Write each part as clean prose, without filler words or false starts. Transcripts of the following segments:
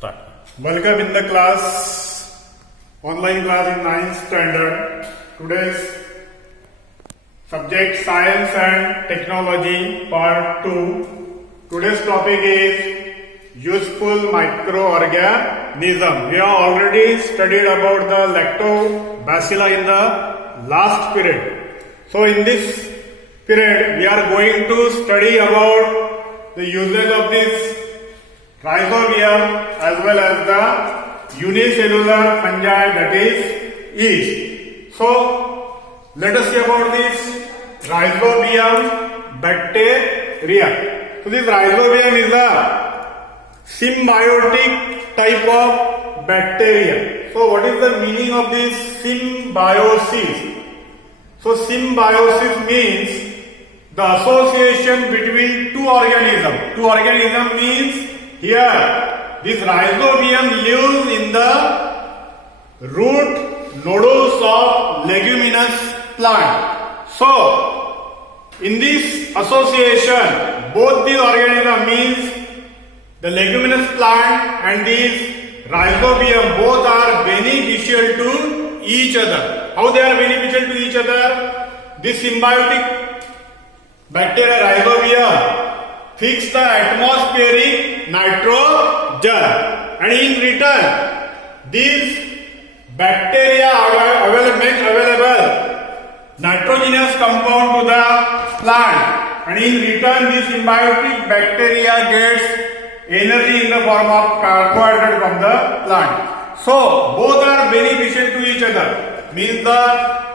Start. Welcome in the class, online class in 9th standard. Today's subject Science and Technology Part 2. Today's topic is useful microorganism. We have already studied about the lactobacilli in the last period. So in this period we are going to study about the uses of this Rhizobium as well as the unicellular fungi, that is yeast. So let us see about this Rhizobium bacteria. So this Rhizobium is a symbiotic type of bacteria. So what is the meaning of this symbiosis? So symbiosis means the association between two organisms. Two organisms means here this Rhizobium lives in the root nodules of leguminous plant. So in this association both these organisms means the leguminous plant and this Rhizobium both are beneficial to each other. How they are beneficial to each other? This symbiotic bacteria Rhizobium fix the atmospheric nitrogen, and in return these bacteria make available nitrogenous compound to the plant, and in return this symbiotic bacteria gets energy in the form of carbohydrate from the plant. So both are beneficial to each other, means the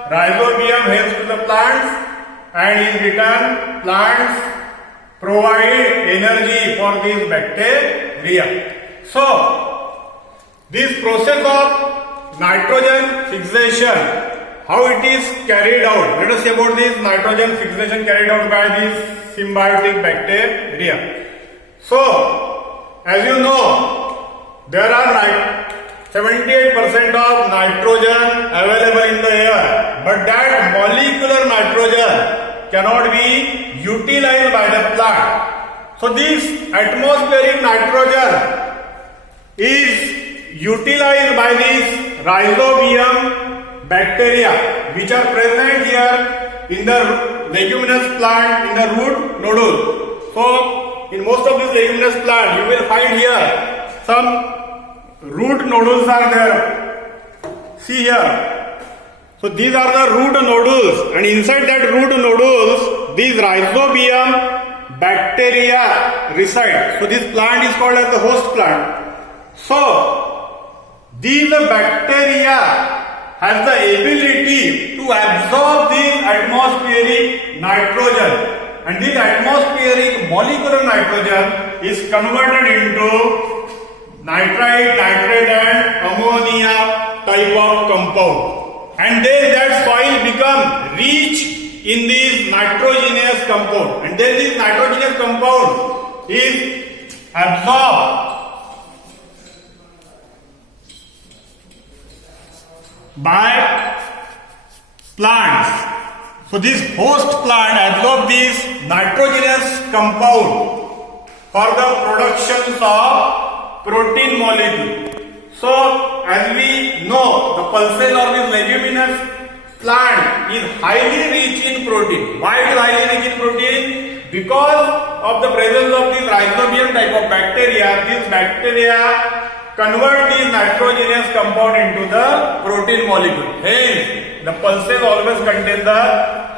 Rhizobium helps to the plants and in return plants provide energy for these bacteria. So this process of nitrogen fixation, how it is carried out? Let us see about this nitrogen fixation carried out by this symbiotic bacteria. So as you know, there are 78% of nitrogen available in the air, but that molecular nitrogen cannot be utilized by the plant. So this atmospheric nitrogen is utilized by these Rhizobium bacteria which are present here in the leguminous plant in the root nodule. So in most of these leguminous plant you will find here some root nodules are there. See here. So these are the root nodules, and inside that root nodules these Rhizobium bacteria reside. So this plant is called as the host plant. So these bacteria has the ability to absorb this atmospheric nitrogen, and this atmospheric molecular nitrogen is converted into nitrite, nitrate and ammonia type of compound. And then that soil become rich in this nitrogenous compound, and then this nitrogenous compound is absorbed by plants. So this host plant absorbs this nitrogenous compound for the production of protein molecule. So as we know, the pulses of this leguminous plant is highly rich in protein. Why it is highly rich in protein? Because of the presence of this Rhizobium type of bacteria. These bacteria convert this nitrogenous compound into the protein molecule. Hence, the pulses always contain the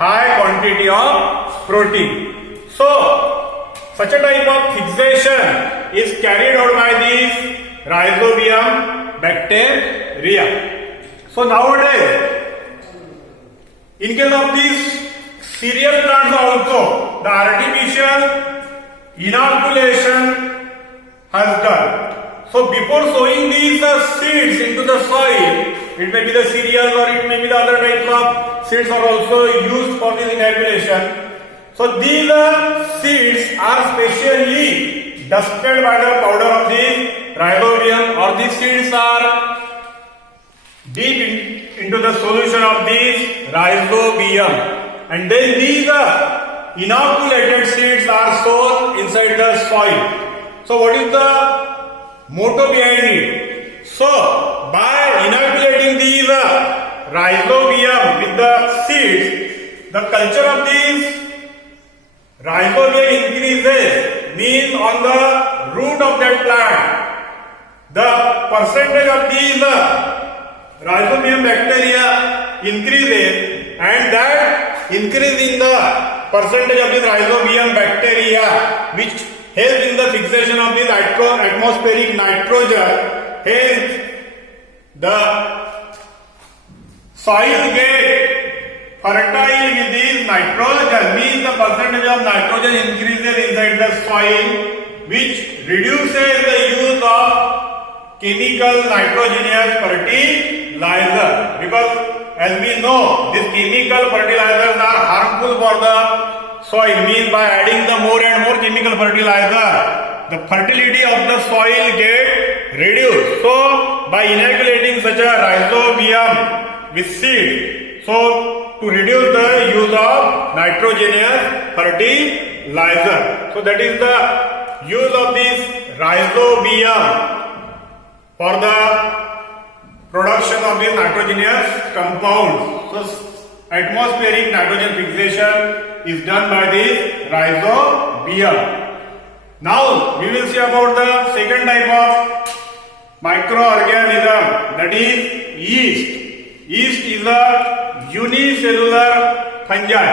high quantity of protein. So such a type of fixation is carried out by these Rhizobium bacteria. So nowadays, in case of these cereal plants also, the artificial inoculation has done. So before sowing these seeds into the soil, it may be the cereals or it may be the other types of seeds are also used for this inoculation. So these seeds are specially dusted by the powder of the Rhizobium, or these seeds are deep into the solution of this Rhizobium, and then these inoculated seeds are sown inside the soil. So what is the motto behind it. So, by inoculating these rhizobium with the seeds, the culture of these rhizobium increases, means on the root of that plant, the percentage of these rhizobium bacteria increases, and that increase in the percentage of this rhizobium bacteria which helps in the fixation of this atmospheric nitrogen, hence the soil get fertile with this nitrogen, means the percentage of nitrogen increases inside the soil, which reduces the use of chemical nitrogenous fertilizer, because as we know, these chemical fertilizers are harmful for the soil, means by adding the more and more chemical fertilizer, the fertility of the soil get reduced. So, by inoculating such a rhizobium with seed, so to reduce the use of nitrogenous fertilizer. So, that is the use of this rhizobium for the production of these nitrogenous compounds. So, atmospheric nitrogen fixation is done by this rhizobium. Now, we will see about the second type of microorganism, that is yeast. Yeast is a unicellular fungi.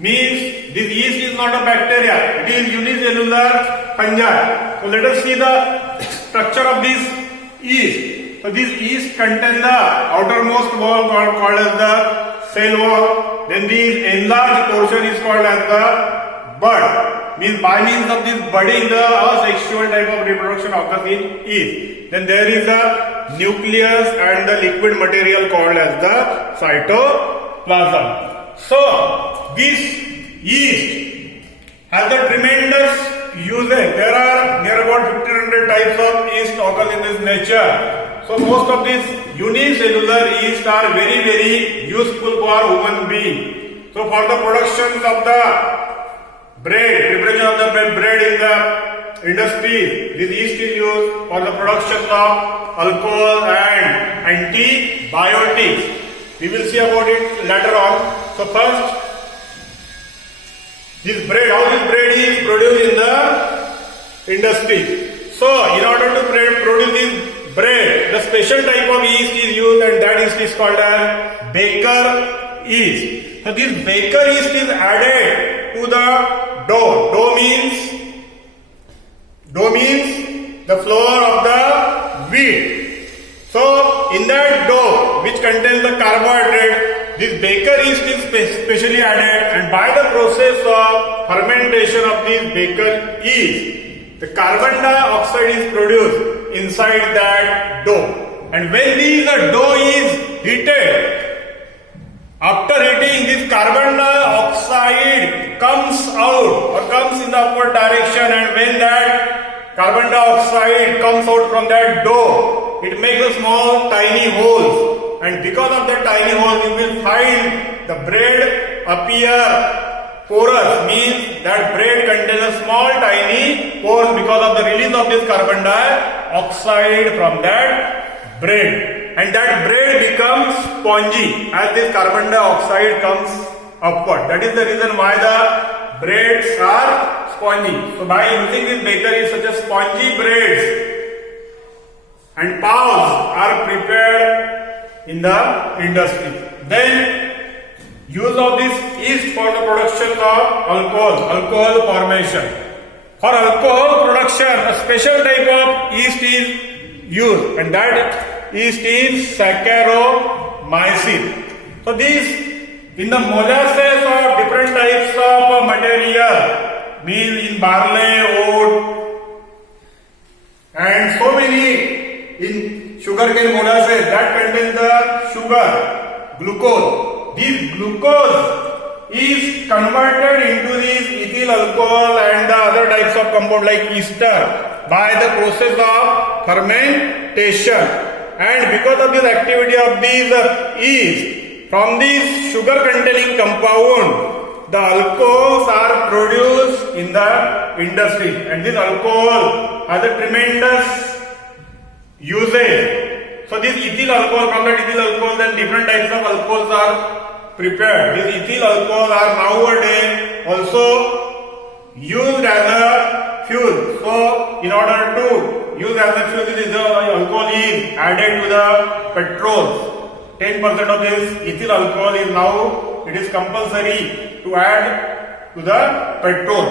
Means this yeast is not a bacteria, it is unicellular fungi. So, let us see the structure of this yeast. So, this yeast contains the outermost wall called as the cell wall. Then the enlarged portion is called as the bud. Means by means of this budding, the asexual type of reproduction occurs in yeast. Then there is a nucleus and the liquid material called as the cytoplasm. So, this yeast has a tremendous usage. There are near about 1500 types of yeast occurs in this nature. So, most of these unicellular yeast are very useful for human being. So, for the production of the bread, preparation of the bread in the industry, this yeast is used for the production of alcohol and antibiotics. We will see about it later on. So, first, this bread, how this bread is produced in the industry. So, in order to produce this bread, the special type of yeast is used, and that yeast is called as baker yeast. So, this baker yeast is added to the dough. Dough means the flour of the wheat. So, in that dough which contains the carbohydrate, this baker yeast is specially added, and by the process of fermentation of this baker yeast, the carbon dioxide is produced inside that dough. And when this dough is heated, after heating, this carbon dioxide comes out or comes in the upward direction, and when that carbon dioxide comes out from that dough, it makes a small tiny holes, and because of that tiny holes, you will find the bread appear porous, means that bread contains a small tiny pores because of the release of this carbon dioxide from that bread. And that bread becomes spongy as this carbon dioxide comes upward. That is the reason why the breads are spongy. So, by using this baker yeast, such as spongy breads and paws are prepared in the industry. Then, use of this yeast for the production of alcohol formation. For alcohol production, a special type of yeast is used, and that yeast is Saccharomyces. So, these in the molasses of different types of material, meal in barley, oat, and so many in sugarcane molasses that contains the sugar, glucose. This glucose is converted into this ethyl alcohol and the other types of compound like ester by the process of fermentation. And because of this activity of these yeast, from this sugar containing compound, the alcohols are produced in the industry, and this alcohol has a tremendous usage. So this ethyl alcohol, from that ethyl alcohol, then different types of alcohols are prepared. These ethyl alcohols are nowadays also used as a fuel. So in order to use as a fuel, this alcohol is added to the petrol. 10% of this ethyl alcohol is now, it is compulsory to add to the petrol.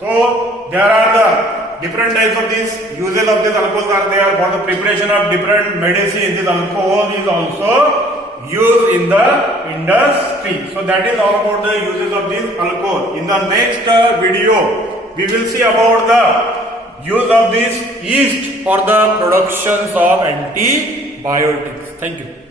So there are the different types of this uses of this alcohols are there for the preparation of different medicine. This alcohol is also used in the industry. So that is all about the uses of this alcohol. In the next video, we will see about the use of this yeast for the productions of antibiotics. Thank you.